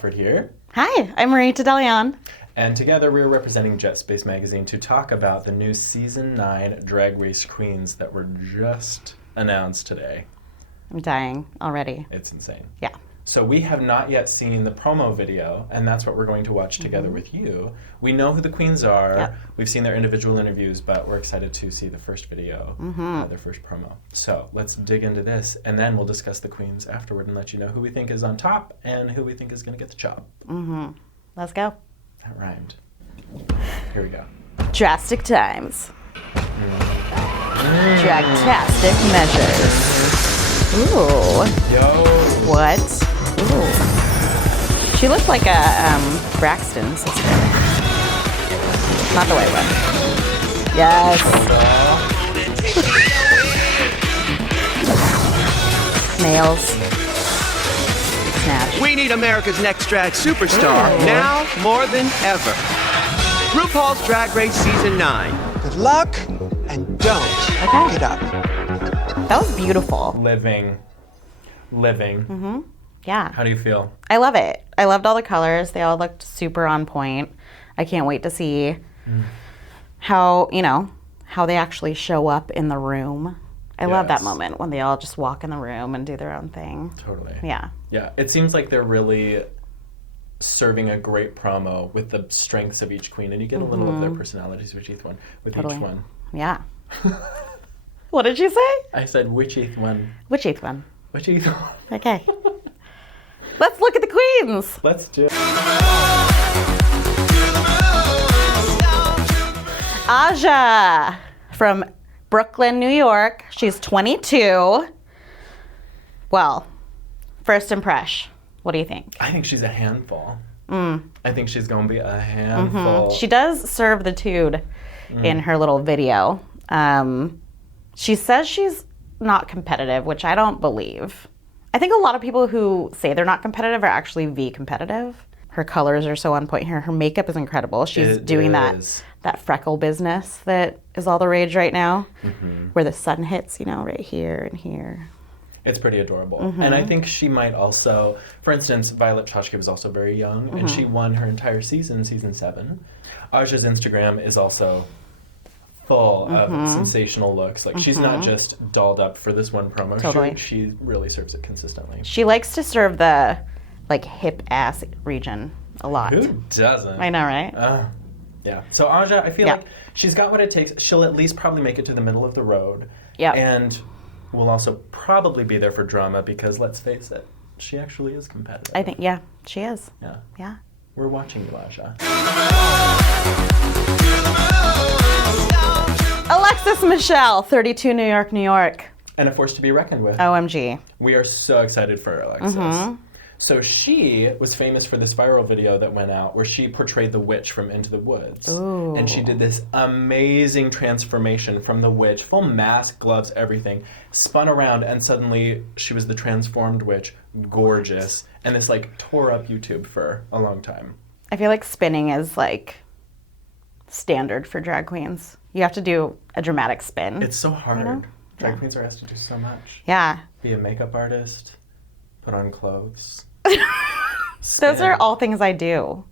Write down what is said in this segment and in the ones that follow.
Crawford here. Hi, I'm Marita DeLeon. And together we're representing Jet Space Magazine to talk about the new Season 9 Drag Race Queens that were just announced today. I'm dying already. It's insane. Yeah. So we have not yet seen the promo video, and that's what we're going to watch together with you. We know who the queens are. Yep. We've seen their individual interviews, but we're excited to see the first video, their first promo. So let's dig into this, and then we'll discuss the queens afterward and let you know who we think is on top and who we think is going to get the job. Let's go. That rhymed. Here we go. Drastic times. Dragtastic measures. Ooh. Yo. What? Ooh. She looked like a Braxton sister. Not the white one. Yes. Nails. Snatch. We need America's Next Drag Superstar now more than ever. RuPaul's Drag Race Season 9. Good luck, and don't fuck it up. That was beautiful. Living. Yeah. How do you feel? I love it. I loved all the colors. They all looked super on point. I can't wait to see how they actually show up in the room. I love that moment when they all just walk in the room and do their own thing. Totally. Yeah. Yeah, it seems like they're really serving a great promo with the strengths of each queen, and you get a little of their personalities with each one. Totally. Each one. Yeah. What did you say? I said which eighth one? Which eighth one? Which eighth one? Okay. Let's look at the queens. Let's do it. Aja from Brooklyn, New York. She's 22. Well, first impression. What do you think? I think she's a handful. I think she's going to be a handful. She does serve the tude in her little video. She says she's not competitive, which I don't believe. I think a lot of people who say they're not competitive are actually competitive. Her colors are so on point here. Her makeup is incredible. She's doing that freckle business that is all the rage right now, where the sun hits, right here and here. It's pretty adorable. And I think she might also, for instance, Violet Chachki was also very young, and she won her entire season 7. Aja's Instagram is also full of sensational looks. Like, she's not just dolled up for this one promo. Totally. She really serves it consistently. She likes to serve the, hip-ass region a lot. Who doesn't? I know, right? Yeah. So Aja, I feel like she's got what it takes. She'll at least probably make it to the middle of the road. Yeah. And will also probably be there for drama because, let's face it, she actually is competitive. I think, she is. Yeah. Yeah. We're watching you, Aja. Alexis Michelle, 32, New York, New York. And a force to be reckoned with. OMG. We are so excited for Alexis. So she was famous for this viral video that went out where she portrayed the witch from Into the Woods. Ooh. And she did this amazing transformation from the witch, full mask, gloves, everything, spun around, and suddenly she was the transformed witch, gorgeous. And this tore up YouTube for a long time. I feel like spinning is standard for drag queens. You have to do a dramatic spin. It's so hard. Drag queens are asked to do so much. Yeah. Be a makeup artist, put on clothes. Those are all things I do.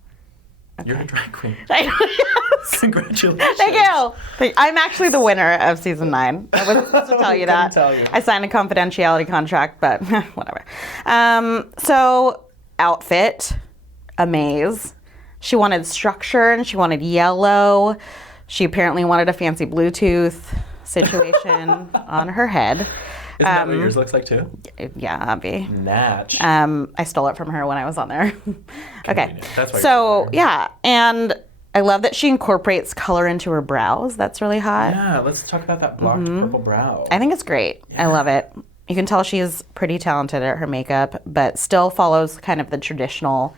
Okay. You're a drag queen. I know, yes. Congratulations. Thank you. I'm actually the winner of season 9. I wasn't supposed to tell you that. Tell you. I signed a confidentiality contract, but whatever. So, outfit, amaze. She wanted structure and she wanted yellow. She apparently wanted a fancy Bluetooth situation on her head. Isn't that what yours looks like too? Yeah, Abby. Natch. I stole it from her when I was on there. Okay. That's why so, yeah. And I love that she incorporates color into her brows. That's really hot. Yeah, let's talk about that blocked purple brow. I think it's great. Yeah. I love it. You can tell she's pretty talented at her makeup, but still follows kind of the traditional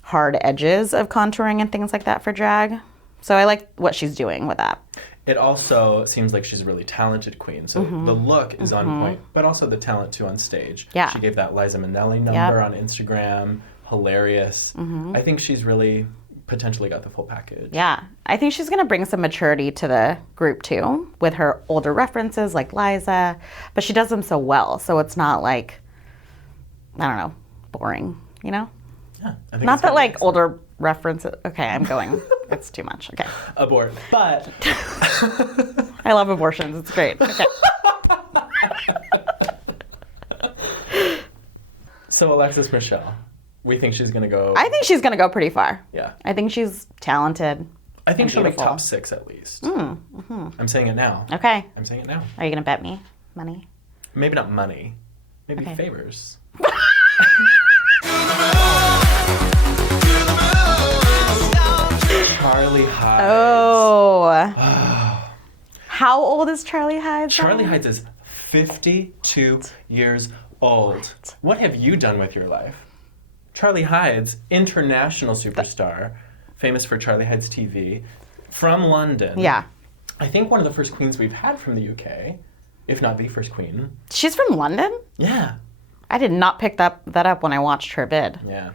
hard edges of contouring and things like that for drag. So I like what she's doing with that. It also seems like she's a really talented queen. So the look is on point, but also the talent too on stage. Yeah. She gave that Liza Minnelli number on Instagram. Hilarious. I think she's really potentially got the full package. Yeah. I think she's going to bring some maturity to the group too with her older references like Liza, but she does them so well. So it's not boring, Yeah. I think Not it's that gonna be like excellent. older references. Okay, I'm going. It's too much. Okay. Abort. But I love abortions. It's great. Okay. so Alexis Michelle, we think she's going to go. I think she's going to go pretty far. Yeah. I think she's talented. I think and she'll make beautiful. top 6 at least. I'm saying it now. Okay. I'm saying it now. Are you going to bet me money? Maybe not money. Maybe Okay. favors. Charlie Hides. Oh. How old is Charlie Hides? Charlie Hides is 52 years old. What have you done with your life? Charlie Hides, international superstar, famous for Charlie Hides TV, from London. Yeah. I think one of the first queens we've had from the UK, if not the first queen. She's from London? Yeah. I did not pick that up when I watched her bid. Yeah.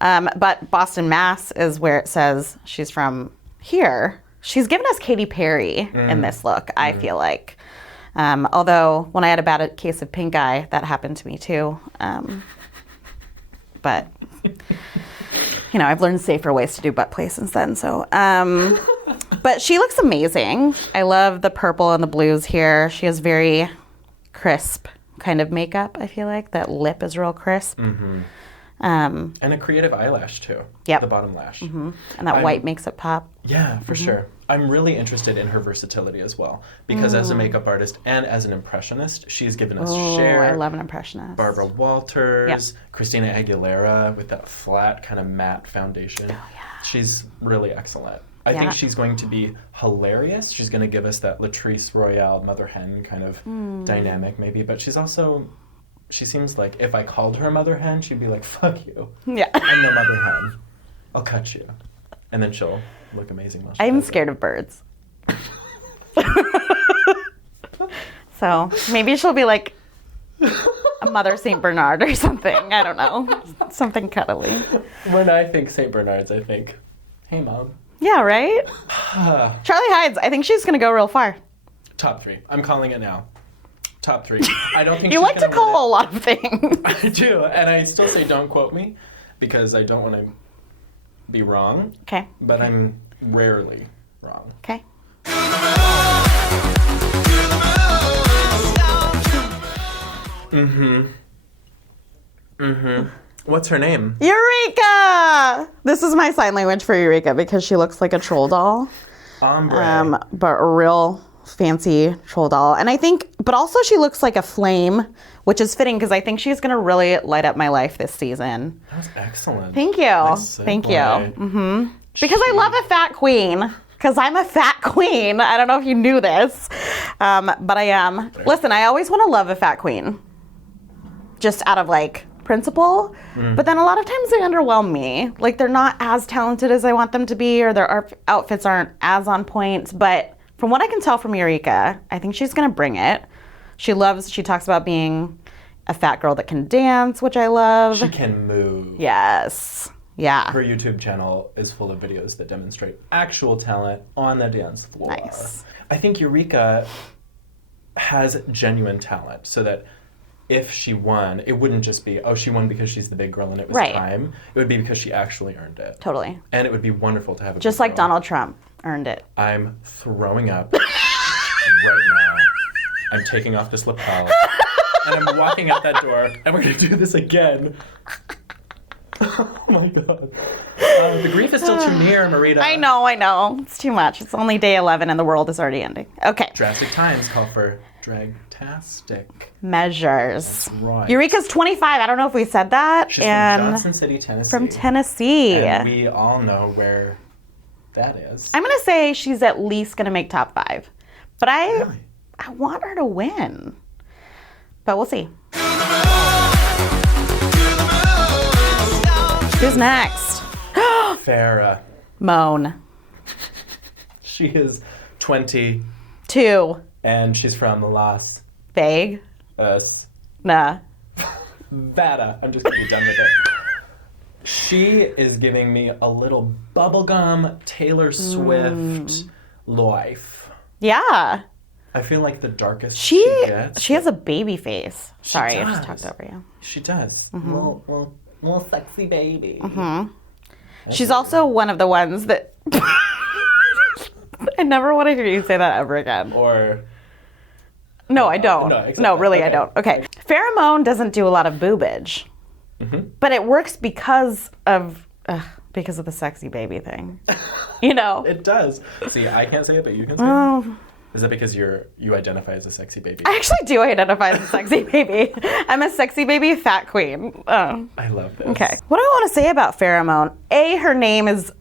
But Boston, Mass is where it says she's from here. She's given us Katy Perry in this look, I feel like. Although when I had a bad case of pink eye, that happened to me too. But, you know, I've learned safer ways to do butt play since then. So, but she looks amazing. I love the purple and the blues here. She has very crisp kind of makeup, I feel like. That lip is real crisp. And a creative eyelash too. Yep. The bottom lash. And that white makes it pop. Yeah, for sure. I'm really interested in her versatility as well. Because as a makeup artist and as an impressionist, she's given us Oh, Cher, I love an impressionist. Barbara Walters, Yep. Christina Aguilera with that flat kind of matte foundation. Oh, yeah. She's really excellent. I think she's going to be hilarious. She's going to give us that Latrice Royale, mother hen kind of dynamic maybe. But she's also, she seems like if I called her a mother hen, she'd be like, fuck you. Yeah. I'm no mother hen. I'll cut you. And then she'll look amazing. while she I'm does it. scared of birds. So maybe she'll be like a Mother St. Bernard or something. I don't know. Something cuddly. When I think St. Bernard's, I think, hey, Mom. Yeah, right? Charlie Hides, I think she's going to go real far. Top 3. I'm calling it now. Top 3. I don't think You she's like to gonna call a win lot of things. it. I do, and I still say don't quote me because I don't want to be wrong. Okay. But I'm rarely wrong. Okay. What's her name? Eureka! This is my sign language for Eureka because she looks like a troll doll. Ombre. But a real fancy troll doll. And I think, but also she looks like a flame, which is fitting because I think she's going to really light up my life this season. That was excellent. Thank you. Nice Thank you. segue. Because I love a fat queen. Because I'm a fat queen. I don't know if you knew this, but I am. Listen, I always want to love a fat queen. Just out of like principle. But then a lot of times they underwhelm me. Like they're not as talented as I want them to be, or their outfits aren't as on point. But from what I can tell from Eureka, I think she's going to bring it. She talks about being a fat girl that can dance, which I love. She can move. Yes. Yeah. Her YouTube channel is full of videos that demonstrate actual talent on the dance floor. Nice. I think Eureka has genuine talent so that if she won, it wouldn't just be, oh, she won because she's the big girl and it was Right. time. It would be because she actually earned it. Totally. And it would be wonderful to have a Just big like girl. Donald Trump earned it. I'm throwing up right now. I'm taking off this lapel. And I'm walking out that door. And we're going to do this again. Oh my God. The grief is still too near, Marita. I know. It's too much. It's only day 11 and the world is already ending. Okay. Drastic times call for dragtastic. Measures. That's right. Eureka's 25. I don't know if we said that. She's and from Johnson City, Tennessee. from Tennessee. And we all know where that is. I'm going to say she's at least going to make top 5. But Really? I want her to win. But we'll see. Who's next? Farrah. Moan. She is 20 2. and she's from Las Vague. Nah. Vada. I'm just going to be done with it. She is giving me a little bubblegum Taylor Swift life. Yeah. I feel like the darkest She gets. has a baby face. Sorry, I just does. talked over you. She does. Mm-hmm. Well, little sexy baby. She's also one of the ones that I never want to hear you say that ever again. Or no, I don't. No, really, okay. I don't. Okay. Sara Mon doesn't do a lot of boobage, but it works because of the sexy baby thing. You know? It does. See, I can't say it, but you can say it. Is that because you identify as a sexy baby? I actually do identify as a sexy baby. I'm a sexy baby fat queen. Oh. I love this. Okay. What do I want to say about Sara Mon? Her name is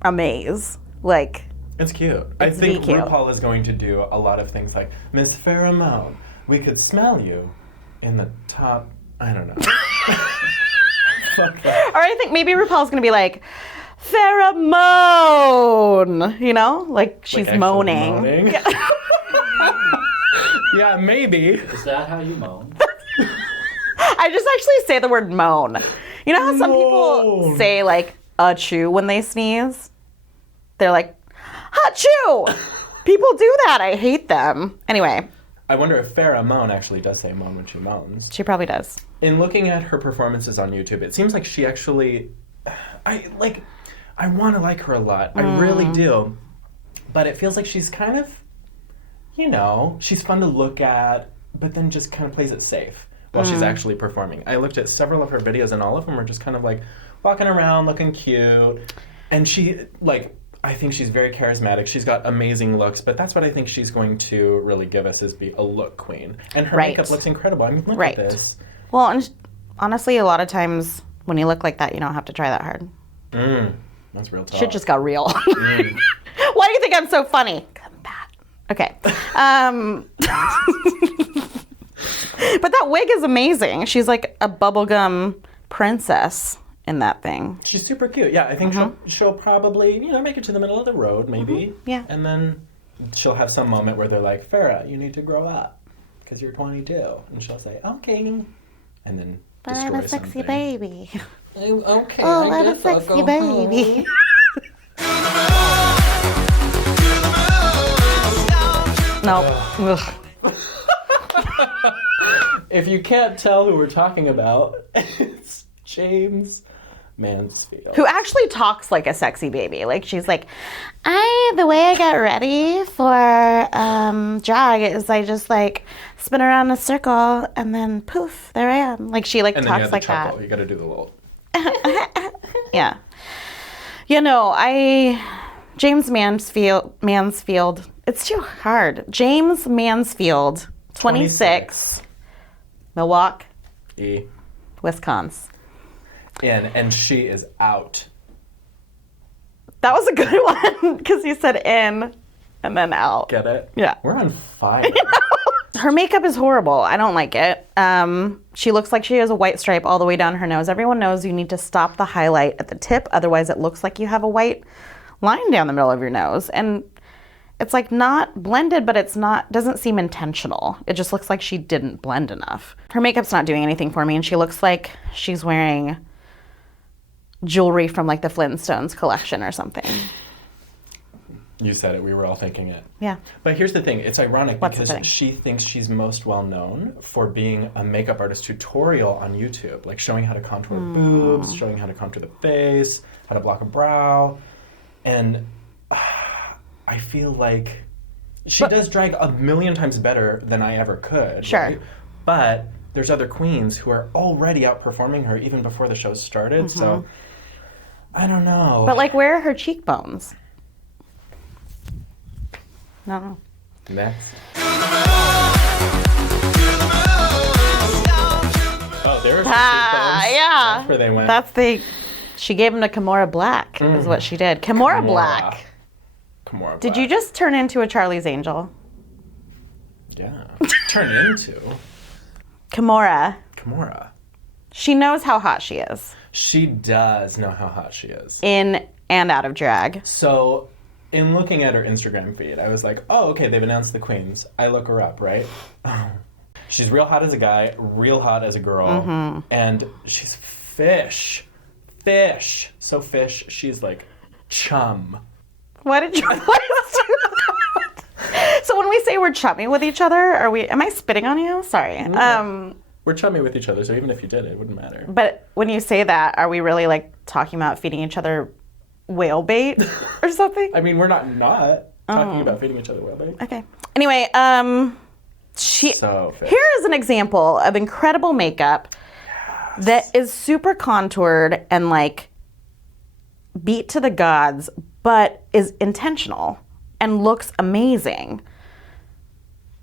Amaze. Like, it's cute. I think cute. RuPaul is going to do a lot of things like, Miss Sara Mon, we could smell you in the top, I don't know. Fuck that. Or I think maybe RuPaul's going to be like, Sara Mon, you know? Like she's like moaning. Yeah, maybe. Is that how you moan? I just actually say the word moan. You know how some people say like achoo when they sneeze? They're like, achoo! People do that. I hate them. Anyway. I wonder if Sara Mon actually does say moan when she moans. She probably does. In looking at her performances on YouTube, it seems like she actually... I want to like her a lot. I really do. But it feels like she's kind of, you know, she's fun to look at, but then just kind of plays it safe while she's actually performing. I looked at several of her videos, and all of them are just kind of like walking around, looking cute. And she, like, I think she's very charismatic. She's got amazing looks, but that's what I think she's going to really give us, is be a look queen. And her makeup looks incredible. I mean, look at this. Well, and honestly, a lot of times when you look like that, you don't have to try that hard. That's real talk. Shit just got real. Why do you think I'm so funny? 'Cause I'm fat. Okay. But that wig is amazing. She's like a bubblegum princess in that thing. She's super cute. Yeah, I think she'll probably, you know, make it to the middle of the road, maybe. Yeah. And then she'll have some moment where they're like, Farrah, you need to grow up because you're 22. And she'll say, okay. And then But I'm a sexy something. baby. Okay, Oh, I'm a sexy baby. No. If you can't tell who we're talking about, it's James Mansfield. Who actually talks like a sexy baby. Like she's like, the way I get ready for drag is I just like spin around in a circle and then poof, there I am. Like she like and talks then like chuckle. that. You gotta do the little. Yeah. You know, James Mansfield. It's too hard. James Mansfield, 26, Milwaukee, Wisconsin. And she is out. That was a good one because you said in and then out. Get it? Yeah. We're on fire. Her makeup is horrible. I don't like it. She looks like she has a white stripe all the way down her nose. Everyone knows you need to stop the highlight at the tip. Otherwise, it looks like you have a white line down the middle of your nose. And it's like not blended, but doesn't seem intentional. It just looks like she didn't blend enough. Her makeup's not doing anything for me. And she looks like she's wearing jewelry from like the Flintstones collection or something. You said it. We were all thinking it. Yeah. But here's the thing. It's ironic What's the because thing? she thinks she's most well known for being a makeup artist tutorial on YouTube, like showing how to contour boobs, showing how to contour the face, how to block a brow. And I feel like she does drag a million times better than I ever could. Sure. Right? But there's other queens who are already outperforming her even before the show started. So I don't know. But like, where are her cheekbones? No. Next. Oh, there are cheekbones. Yeah. That's where they went. She gave him to Kimora Black, is what she did. Kimora Black. Kimora Black. Did you just turn into a Charlie's Angel? Yeah. Turn into Kimora. She knows how hot she is. She does know how hot she is. In and out of drag. So, in looking at her Instagram feed, I was like, oh, okay, they've announced the queens. I look her up, right? She's real hot as a guy, real hot as a girl, and she's fish. So fish, she's like chum. Why did you do that? So when we say we're chummy with each other, am I spitting on you? Sorry. No. We're chummy with each other, so even if you did, it wouldn't matter. But when you say that, are we really like talking about feeding each other whale bait or something? I mean, we're not talking about feeding each other whale bait. Okay. Anyway, So fit. here is an example of incredible makeup that is super contoured and like beat to the gods, but is intentional and looks amazing.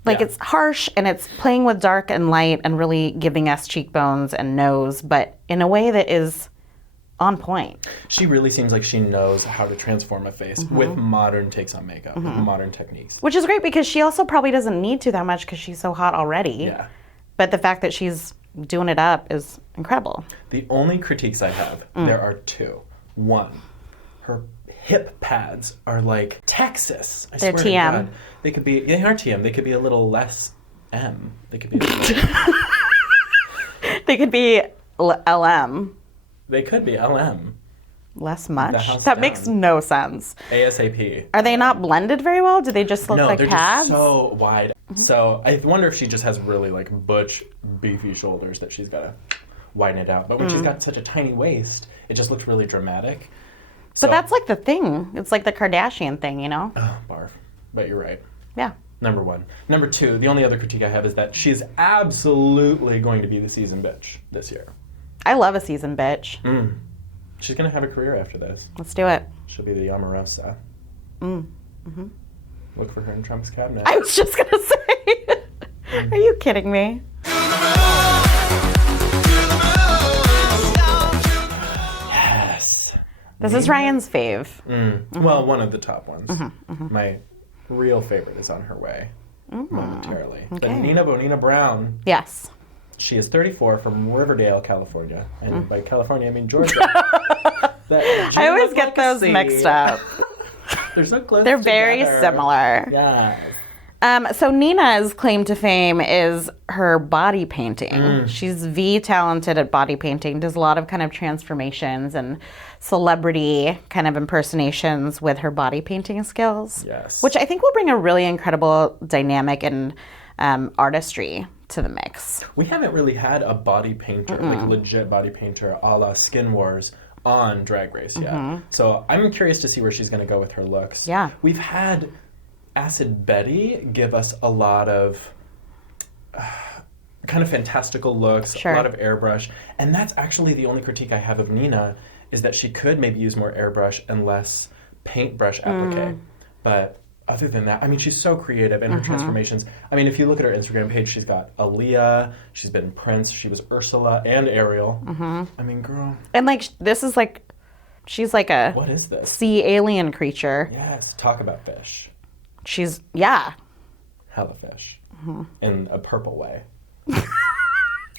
Like it's harsh and it's playing with dark and light and really giving us cheekbones and nose, but in a way that is on point. She really seems like she knows how to transform a face with modern takes on makeup, with modern techniques. Which is great because she also probably doesn't need to that much because she's so hot already. Yeah. But the fact that she's doing it up is incredible. The only critiques I have, there are two. One, her hip pads are like Texas. I They're swear TM. to God. They are TM. They could be a little less M. They could be a little... They could be LM. They could be LM. Less much? house That down. makes no sense. ASAP. Are they not blended very well? Do they just look No, like they're pads? just so wide. So I wonder if she just has really like butch, beefy shoulders that she's got to widen it out. But when she's got such a tiny waist, it just looks really dramatic. So, But that's like the thing. It's like the Kardashian thing, you know? oh, barf. But you're right. Yeah. Number one. Number two, the only other critique I have is that she's absolutely going to be the season bitch this year. I love a seasoned bitch. She's going to have a career after this. Let's do it. She'll be the Omarosa. Look for her in Trump's cabinet. I was just going to say. Are you kidding me? Yes. This is Ryan's fave. Well, one of the top ones. My real favorite is on her way momentarily. But Nina Bonina Brown, Yes. she is 34 from Riverdale, California. And by California, I mean Georgia. I always get those mixed up. They're so close They're very together. similar. Yeah. So Nina's claim to fame is her body painting. She's talented at body painting, does a lot of kind of transformations and celebrity kind of impersonations with her body painting skills. Yes. Which I think will bring a really incredible dynamic and artistry to the mix. We haven't really had a body painter, like legit body painter a la Skin Wars on Drag Race yet. So I'm curious to see where she's going to go with her looks. Yeah. We've had Acid Betty give us a lot of kind of fantastical looks, Sure. a lot of airbrush. And that's actually the only critique I have of Nina is that she could maybe use more airbrush and less paintbrush applique. But other than that, I mean, she's so creative in her transformations. I mean, if you look at her Instagram page, she's got Aaliyah, she's been Prince, she was Ursula and Ariel. I mean, girl, And like this is like she's like a what is this? sea alien creature. Yes, talk about fish. She's Hella fish. In a purple way.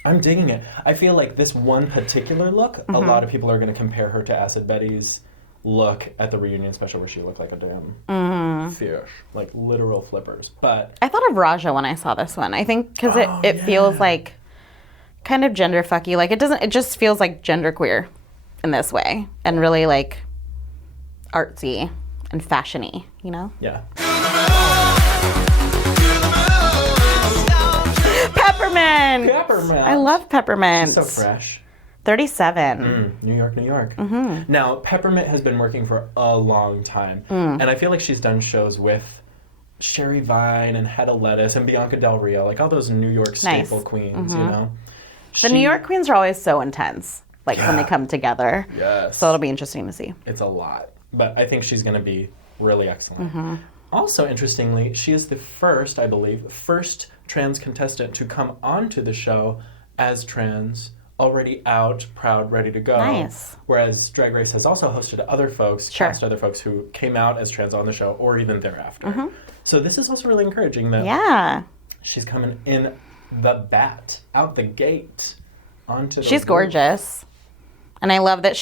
I'm digging it. I feel like this one particular look, a lot of people are going to compare her to Acid Betty's look at the reunion special where she looked like a damn fish. Like literal flippers. But I thought of Raja when I saw this one. I think because it feels like kind of gender fucky. Like it just feels like genderqueer in this way and really like artsy and fashiony, you know? yeah. Peppermint! Peppermint. I love Peppermint. So fresh. 37. New York, New York. Now, Peppermint has been working for a long time. And I feel like she's done shows with Sherry Vine and Hedda Lettuce and Bianca Del Rio, like all those New York staple queens, you know? The New York queens are always so intense, like when they come together. Yes. So it'll be interesting to see. It's a lot. But I think she's going to be really excellent. Also, interestingly, she is the first, I believe, trans contestant to come onto the show as trans, already out, proud, ready to go. Nice. Whereas Drag Race has also hosted other folks, cast other folks who came out as trans on the show or even thereafter. So this is also really encouraging that she's coming in the bat, out the gate, onto the She's roof. gorgeous. And I love that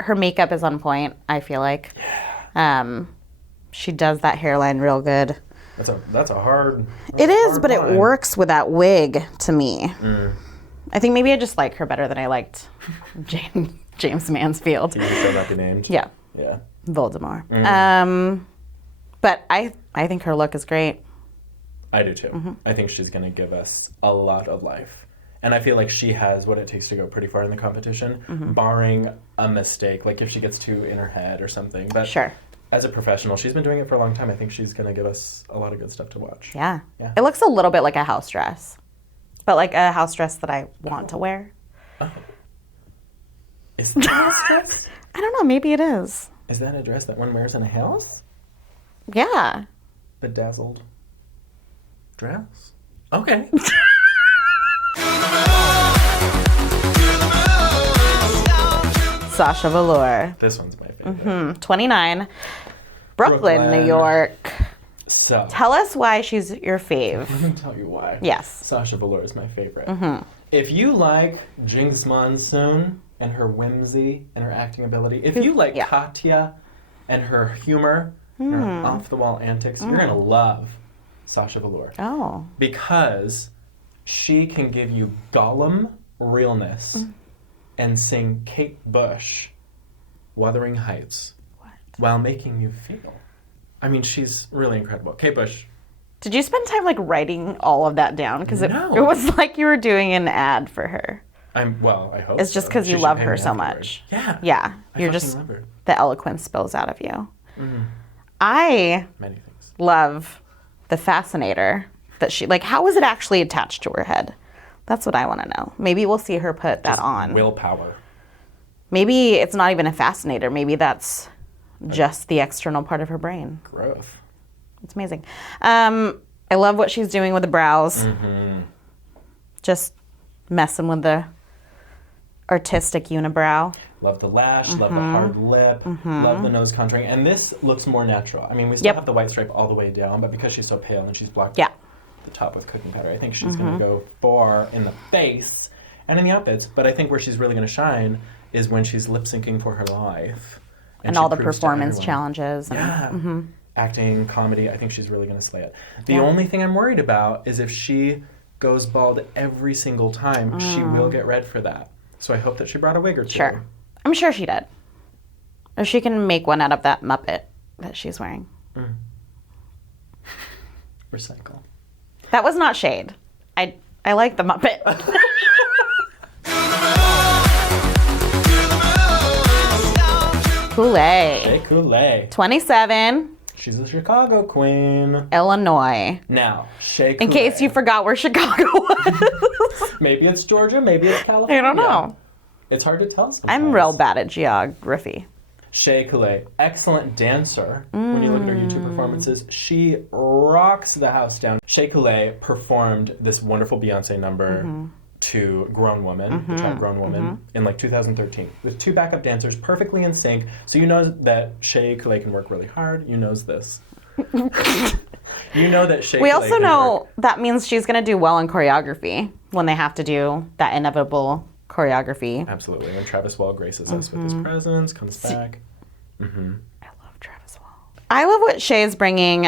her makeup is on point, I feel like. She does that hairline real good. That's a hard... It is, hard but line. it works with that wig to me. I think maybe I just like her better than I liked James Mansfield. He shall not be named. Yeah, Yeah. Voldemort. But I think her look is great. I do too. I think she's going to give us a lot of life. And I feel like she has what it takes to go pretty far in the competition, barring a mistake, like if she gets too in her head or something. But Sure. as a professional, she's been doing it for a long time. I think she's going to give us a lot of good stuff to watch. Yeah. Yeah. It looks a little bit like a house dress, but like a house dress that I want to wear. Oh. Is that a house dress? I don't know. Maybe it is. Is that a dress that one wears in a house? Yeah. Bedazzled dress? Okay. Sasha Velour. This one's my favorite. 29. Brooklyn, New York. So, Tell us why she's your fave. let me tell you why. Yes. Sasha Velour is my favorite. If you like Jinx Monsoon and her whimsy and her acting ability, if you like Yeah. Katya and her humor and her off-the-wall antics, you're going to love Sasha Velour. Oh. Because she can give you Gollum realness and sing Kate Bush, Wuthering Heights, while making you feel. I mean, she's really incredible. Kate Bush. Did you spend time like writing all of that down? Because No. it was like you were doing an ad for her. I hope It's just so. because She you should love pay her me so afterward. much. Yeah. Yeah. I You're fucking just, love her. the eloquence spills out of you. I Many things. love the fascinator that she, like, how is it actually attached to her head? That's what I want to know. Maybe we'll see her put that Just on. willpower. Maybe it's not even a fascinator. Maybe that's just the external part of her brain. Growth. It's amazing. I love what she's doing with the brows. Just messing with the artistic unibrow. Love the lash, love the hard lip, love the nose contouring. And this looks more natural. I mean, we still have the white stripe all the way down, but because she's so pale and she's blocked Yeah. the top with cooking powder, I think she's going to go far in the face and in the outfits. But I think where she's really going to shine is when she's lip syncing for her life. And she all the proves to performance everyone. challenges. And, Yeah. Acting, comedy, I think she's really going to slay it. The only thing I'm worried about is if she goes bald every single time, she will get red for that. So I hope that she brought a wig or two. Sure. I'm sure she did. Or she can make one out of that Muppet that she's wearing. Recycle. That was not shade. I like the Muppet. Kool-Aid. Hey, Kool-Aid. 27, She's a Chicago queen. Illinois. Now, Shea In case you forgot where Chicago was. Maybe it's Georgia, maybe it's California. I don't know. It's hard to tell sometimes. I'm real bad at geography. Shakily, excellent dancer. When you look at her YouTube performances, she rocks the house down. Shakily performed this wonderful Beyonce number to Grown Woman, the child Grown Woman, in like 2013, with two backup dancers perfectly in sync. So you know that Shakily can work really hard. You knows this. You know that Shakily. We also can know work. that means she's going to do well in choreography when they have to do that inevitable choreography. Absolutely. When Travis Wall graces us with his presence, comes back. I love Travis Wall. I love what Shea is bringing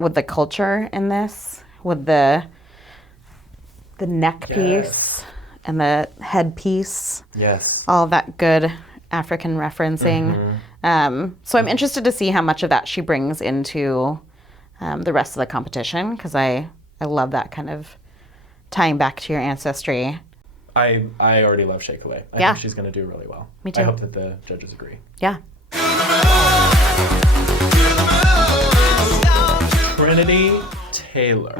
with the culture in this, with the neck piece and the headpiece. Yes. All of that good African referencing. So I'm interested to see how much of that she brings into the rest of the competition, because I love that kind of tying back to your ancestry. I already love Shakily. I think she's going to do really well. Me too. I hope that the judges agree. Yeah. Trinity Taylor.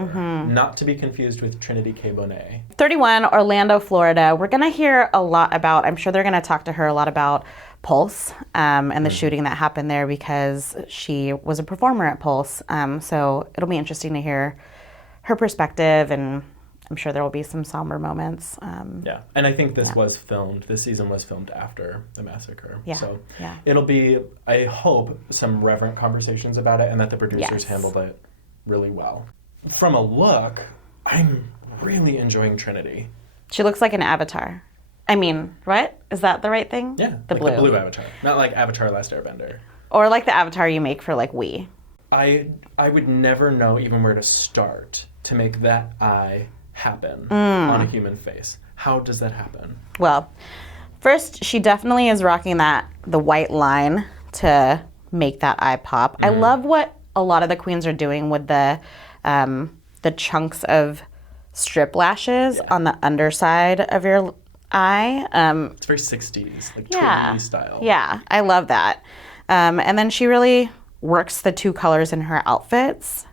Not to be confused with Trinity K. Bonet. 31, Orlando, Florida. We're going to hear a lot about, I'm sure they're going to talk to her a lot about Pulse and the shooting that happened there, because she was a performer at Pulse. So it'll be interesting to hear her perspective, and I'm sure there will be some somber moments. Yeah, and I think this season was filmed after the massacre. Yeah, So yeah. it'll be, I hope, some reverent conversations about it, and that the producers handled it really well. From a look, I'm really enjoying Trinity. She looks like an avatar. I mean, what? Is that the right thing? Yeah, The like blue. the blue avatar. Not like Avatar Last Airbender. Or like the avatar you make for like Wii. I would never know even where to start to make that eye happen on a human face. How does that happen? Well, first, she definitely is rocking the white line to make that eye pop. I love what a lot of the queens are doing with the chunks of strip lashes on the underside of your eye. It's very 60s, like Yeah. Trinity style. Yeah, I love that. And then she really works the two colors in her outfits.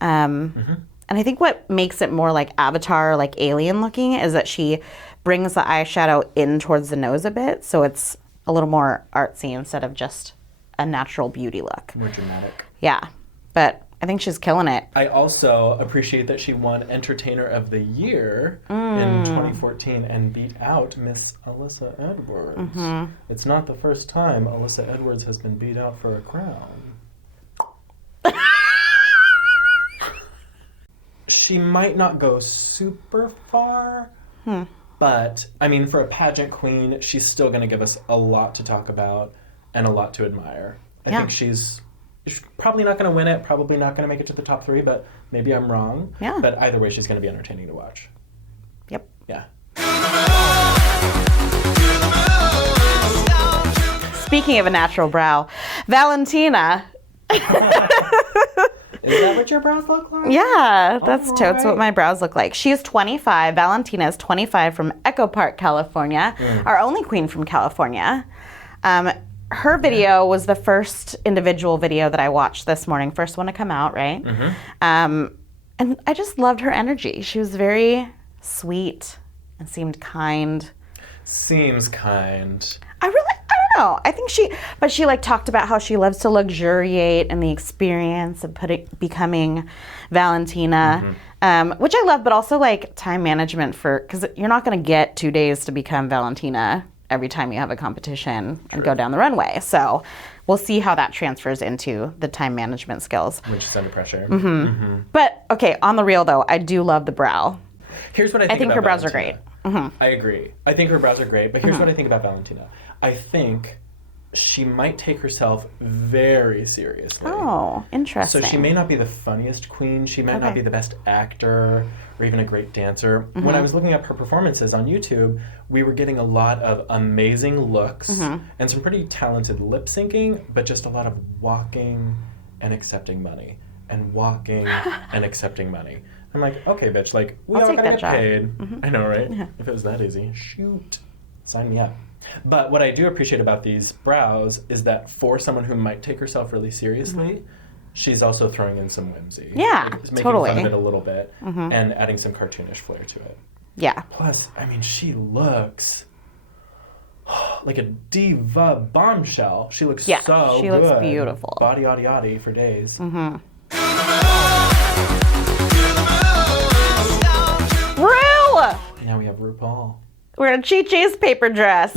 And I think what makes it more like Avatar, like alien looking, is that she brings the eyeshadow in towards the nose a bit, so it's a little more artsy instead of just a natural beauty look. More dramatic. Yeah, but I think she's killing it. I also appreciate that she won Entertainer of the Year in 2014 and beat out Miss Alyssa Edwards. It's not the first time Alyssa Edwards has been beat out for a crown. She might not go super far, but, I mean, for a pageant queen, she's still going to give us a lot to talk about and a lot to admire. I think she's probably not going to win it, probably not going to make it to the top 3, but maybe I'm wrong. Yeah. But either way, she's going to be entertaining to watch. Yep. Yeah. Speaking of a natural brow, Valentina. Is that what your brows look like? Yeah, that's totes right. what my brows look like. She is 25. Valentina is 25 from Echo Park, California, our only queen from California. Her video was the first individual video that I watched this morning, first one to come out, right? And I just loved her energy. She was very sweet and seemed kind. Seems kind. I don't know. I think she like talked about how she loves to luxuriate in the experience of becoming Valentina, which I love, but also like time management because you're not going to get 2 days to become Valentina every time you have a competition and go down the runway. So we'll see how that transfers into the time management skills. When she's under pressure. But okay, on the real though, I do love the brow. Here's what I think her about brows Valentina. are great. I agree. I think her brows are great, but here's what I think about Valentina. I think she might take herself very seriously. Oh, interesting. So she may not be the funniest queen. She might not be the best actor or even a great dancer. When I was looking up her performances on YouTube, we were getting a lot of amazing looks and some pretty talented lip syncing, but just a lot of walking and accepting money and walking and accepting money. I'm like, okay, bitch, like, we I'll all take gotta that get job. paid. I know, right? If it was that easy, shoot, sign me up. But what I do appreciate about these brows is that for someone who might take herself really seriously, she's also throwing in some whimsy. Yeah, Like, making totally. fun of it a little bit and adding some cartoonish flair to it. Yeah. Plus, I mean, she looks like a diva bombshell. She looks so she good. looks beautiful. Body, yaddy, yaddy for days. Ru! Now we have RuPaul. We're in Chi-Chi's paper dress.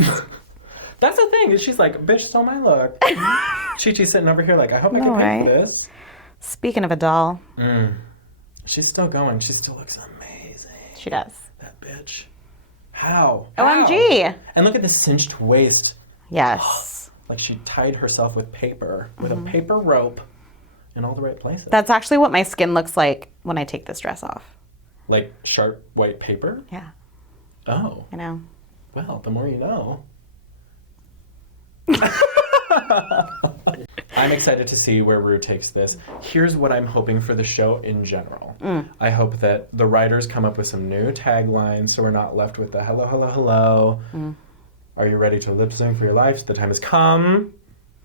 That's the thing. Is she's like, bitch, stole my look. Chi-Chi's sitting over here like, I hope I can pay right? for this. Speaking of a doll, She's still going. She still looks amazing. she does. That bitch. How? OMG. How? And look at this cinched waist. Yes. Like she tied herself with paper, with a paper rope in all the right places. That's actually what my skin looks like when I take this dress off. Like sharp white paper? Yeah, Oh. I know. Well, the more you know. I'm excited to see where Ru takes this. Here's what I'm hoping for the show in general. I hope that the writers come up with some new taglines so we're not left with the hello, hello, hello. Are you ready to lip sync for your life? The time has come.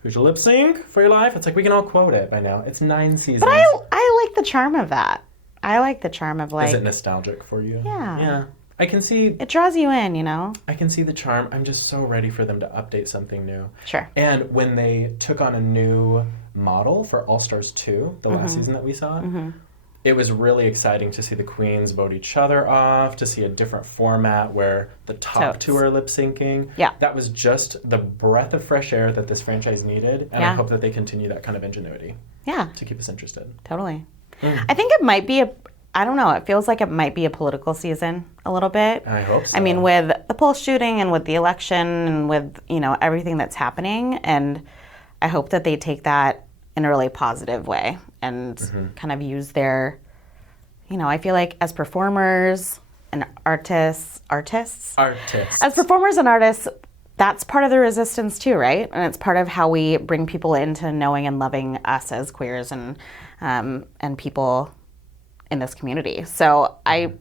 Who's your lip sync for your life? It's like we can all quote it by now. It's 9 seasons. But I like the charm of that. I like the charm of like, Is it nostalgic for you? Yeah. Yeah. I can see it draws you in, you know? I can see the charm. I'm just so ready for them to update something new. Sure. And when they took on a new model for All Stars 2, the last season that we saw, it was really exciting to see the queens vote each other off, to see a different format where the top Totes. two are lip syncing. Yeah. That was just the breath of fresh air that this franchise needed. And I Yeah. hope that they continue that kind of ingenuity Yeah, to keep us interested. totally. I think it might be I don't know, it feels like it might be a political season a little bit. I hope so. I mean, with the Pulse shooting and with the election and with, you know, everything that's happening. And I hope that they take that in a really positive way and kind of use their, you know, I feel like as performers and artists, as performers and artists, that's part of the resistance too, right? And it's part of how we bring people into knowing and loving us as queers and people in this community. So I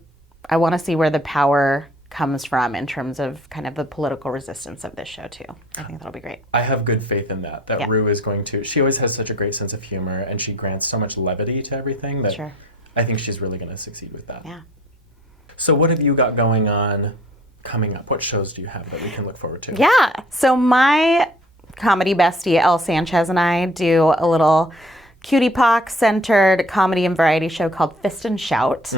I want to see where the power comes from in terms of kind of the political resistance of this show too. I think that'll be great. I have good faith in that Ru is going to, she always has such a great sense of humor and she grants so much levity to everything that I think she's really going to succeed with that. Yeah. So what have you got going on coming up? What shows do you have that we can look forward to? Yeah. So my comedy bestie, Elle Sanchez, and I do a little cutie pox-centered comedy and variety show called Fist and Shout.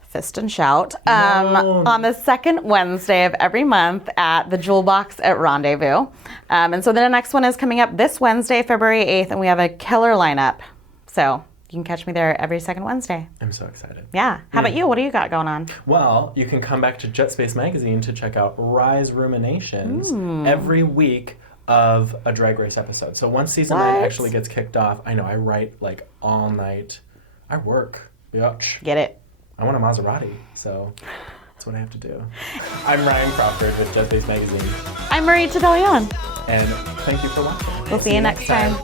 Fist and Shout, on the second Wednesday of every month at the Jewel Box at Rendezvous. And so the next one is coming up this Wednesday, February 8th, and we have a killer lineup. So you can catch me there every second Wednesday. I'm so excited. Yeah. How about you? What do you got going on? Well, you can come back to Jet Space Magazine to check out Rise Ru-Minations every week of a Drag Race episode. So once season 9 actually gets kicked off, I know I write like all night. I work. Bitch. Get it. I want a Maserati, so that's what I have to do. I'm Ryan Crawford with Jet Space Magazine. I'm Marie Tadalion. And thank you for watching. We'll see you next time.